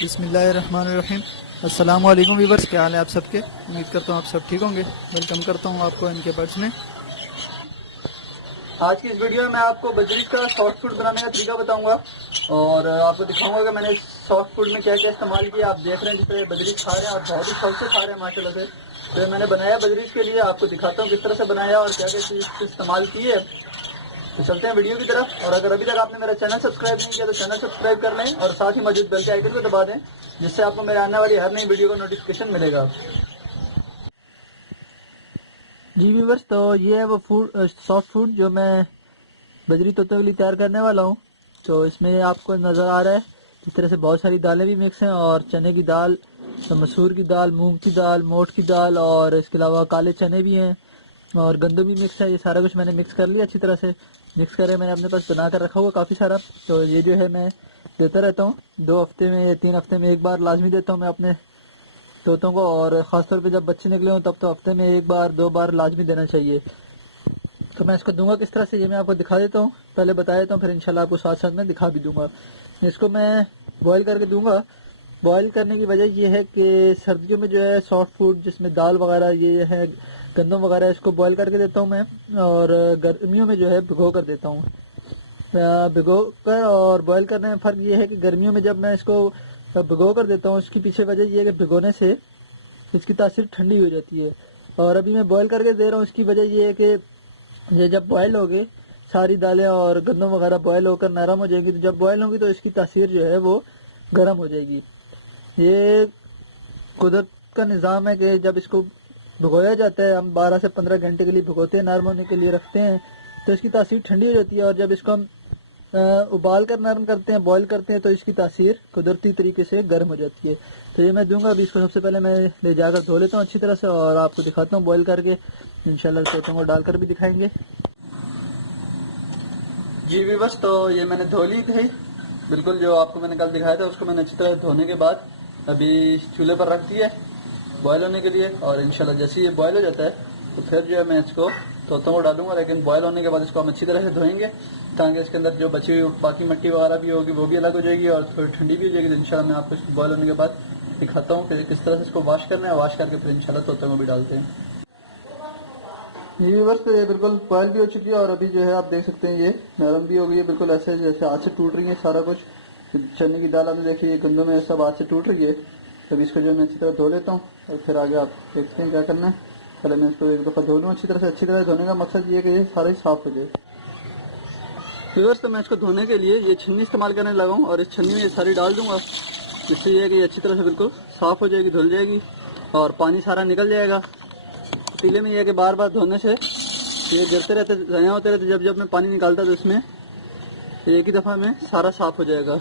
बिस्मिल्लाहिर्रहमानिर्रहीम। अस्सलाम वालेकुम वीवर्स, क्या हाल है आप सबके। उम्मीद करता हूँ आप सब ठीक होंगे। वेलकम करता हूँ आपको इनके बर्ड्स में। आज की इस वीडियो में मैं आपको बजरीज का सॉफ्ट फूड बनाने का तरीका बताऊंगा और आपको दिखाऊंगा कि मैंने सॉफ्ट फूड में क्या क्या इस्तेमाल किया। आप देख रहे हैं जिस तरह बजरीज खा रहे हैं और बहुत ही शौक से खा रहे हैं माशाल्लाह से। तो मैंने बनाया बजरीज के लिए, आपको दिखाता हूँ किस तरह से बनाया और क्या क्या चीज़ इस्तेमाल की है। तो चलते हैं वीडियो की तरफ। और अगर अभी तक आपने मेरा चैनल सब्सक्राइब नहीं किया तो चैनल सब्सक्राइब कर लें और साथ ही मौजूद बेल के आइकन को दबा दें, जिससे आपको मेरे आने वाली हर नई वीडियो का नोटिफिकेशन मिलेगा। जी व्यूवर्स, तो ये है वो फूड, सॉफ्ट फूड जो मैं बजरी तोते के लिए तैयार करने वाला हूँ। तो इसमें आपको नज़र आ रहा है इस तरह से बहुत सारी दालें भी मिक्स हैं, और चने की दाल, मसूर की दाल, मूंग की दाल, मोठ की दाल, और इसके अलावा काले चने भी हैं और गंदम भी मिक्स है। ये सारा कुछ मैंने मिक्स कर लिया, अच्छी तरह से मिक्स करे मैंने अपने पास बना कर रखा हुआ काफ़ी सारा। तो ये जो है मैं देता रहता हूँ, 2 हफ्ते में या 3 हफ्ते में एक बार लाजमी देता हूँ मैं अपने तोतों को। और ख़ासतौर पे जब बच्चे निकले हों तब तो हफ्ते में 1 बार 2 बार लाजमी देना चाहिए। तो मैं इसको दूंगा किस तरह से, ये मैं आपको दिखा देता हूँ। पहले बता देता हूँ, फिर इंशाल्लाह आपको साथ साथ में दिखा भी दूंगा। इसको मैं बॉईल करके दूंगा। बॉईल करने की वजह ये है कि सर्दियों में जो है सॉफ्ट फूड जिसमें दाल वगैरह ये है, गंदम वगैरह, इसको बॉईल करके देता हूँ मैं। और गर्मियों में जो है भिगो कर देता हूँ। भिगो कर और बॉईल करने में फ़र्क ये है कि गर्मियों में जब मैं इसको भिगो कर देता हूँ, उसके पीछे वजह ये है कि भिगोने से इसकी तासीर ठंडी हो जाती है। और अभी मैं बॉईल करके दे रहा हूँ, इसकी वजह ये है कि ये जब बॉयल होगी सारी दालें और गंदम वगैरह बॉयल होकर नरम हो जाएंगी, तो जब बॉयल होंगी तो इसकी तासीर जो है वो गर्म हो जाएगी। ये कुदरत का निज़ाम है कि जब इसको भिगोया जाता है, हम 12 से 15 घंटे के लिए भिगोते हैं, नरम होने के लिए रखते हैं, तो इसकी तासीर ठंडी हो जाती है। और जब इसको हम उबाल कर नरम करते हैं, बॉईल करते हैं, तो इसकी तासीर कुदरती तरीके से गर्म हो जाती है। तो ये मैं दूंगा। अभी इसको सबसे पहले मैं ले जाकर धो लेता हूँ अच्छी तरह से और आपको दिखाता हूँ बॉईल करके। इंशाल्लाह तोतों को डालकर भी दिखाएंगे। जी भी बस, तो ये मैंने धो ली थी बिल्कुल, जो आपको मैंने कल दिखाया था उसको मैंने अच्छी तरह धोने के बाद अभी चूल्हे पर रख दिया बॉयल होने के लिए। और इंशाल्लाह जैसे ये बॉयल हो जाता है तो फिर जो है मैं इसको तोतों को डालूंगा। लेकिन बॉयल होने के बाद इसको हम अच्छी तरह से धोएंगे ताकि इसके अंदर जो बची हुई बाकी मिट्टी वगैरह भी होगी वो भी अलग हो जाएगी और थोड़ी ठंडी भी हो जाएगी। तो इंशाल्लाह मैं आपको इसको बॉयल होने के बाद दिखाता हूँ कि किस तरह से इसको वॉश करना है। वॉश करके फिर इंशाल्लाह तोतों को भी डालते हैं। ये व्यूअर्स, तो ये बिल्कुल बॉयल भी हो चुकी है और अभी जो है आप देख सकते हैं ये नरम भी हो गई है बिल्कुल, ऐसे जैसे हाथ से टूट रही है सारा कुछ। चने की दाल आपने देखिए, गंदों में सब हाथ से टूट रही है। तब इसको जो है मैं अच्छी तरह धो लेता हूँ और फिर आगे आप देखते हैं क्या करना है। पहले मैं इसको एक दफ़ा धो लूँ अच्छी तरह से। अच्छी तरह धोने का मकसद ये है कि ये सारा ही साफ हो जाए। व्यूअर्स, तो मैं इसको धोने के लिए ये छन्नी इस्तेमाल करने लगा हूँ और इस छन्नी में ये सारी डाल दूँगा, जिससे ये है कि ये अच्छी तरह से बिल्कुल साफ़ हो जाएगी, धुल जाएगी और पानी सारा निकल जाएगा। पतीले में यह है कि बार बार धोने से ये गिरते रहते, ज़ाया होते रहते, जब जब मैं पानी निकालता तो इसमें एक ही दफ़ा में सारा साफ़ हो जाएगा।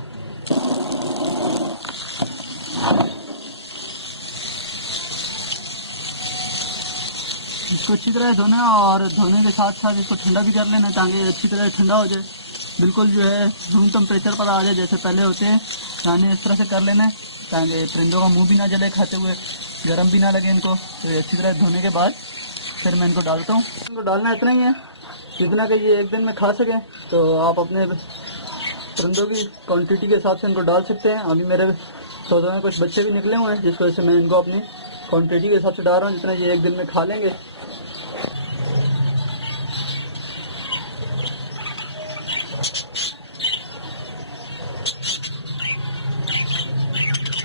इसको अच्छी तरह धोना और धोने के साथ साथ इसको ठंडा भी कर लेना ताकि अच्छी तरह ठंडा हो जाए, बिल्कुल जो है रूम टेम्परेचर पर आ जाए जैसे पहले होते हैं। दाने इस तरह से कर लेना है ताकि परिंदों का मुंह भी ना जले खाते हुए, गर्म भी ना लगे इनको। तो अच्छी तरह धोने के बाद फिर मैं इनको डालता हूँ। इनको डालना इतना ही है जितना कि ये एक दिन में खा सकें। तो आप अपने परिंदों की क्वांटिटी के हिसाब से इनको डाल सकते हैं। अभी मेरे तोतों में कुछ बच्चे भी निकले हुए हैं, जिस वजह से मैं इनको अपनी क्वांटिटी के हिसाब से डाल रहा हूँ जितना ये एक दिन में खा लेंगे।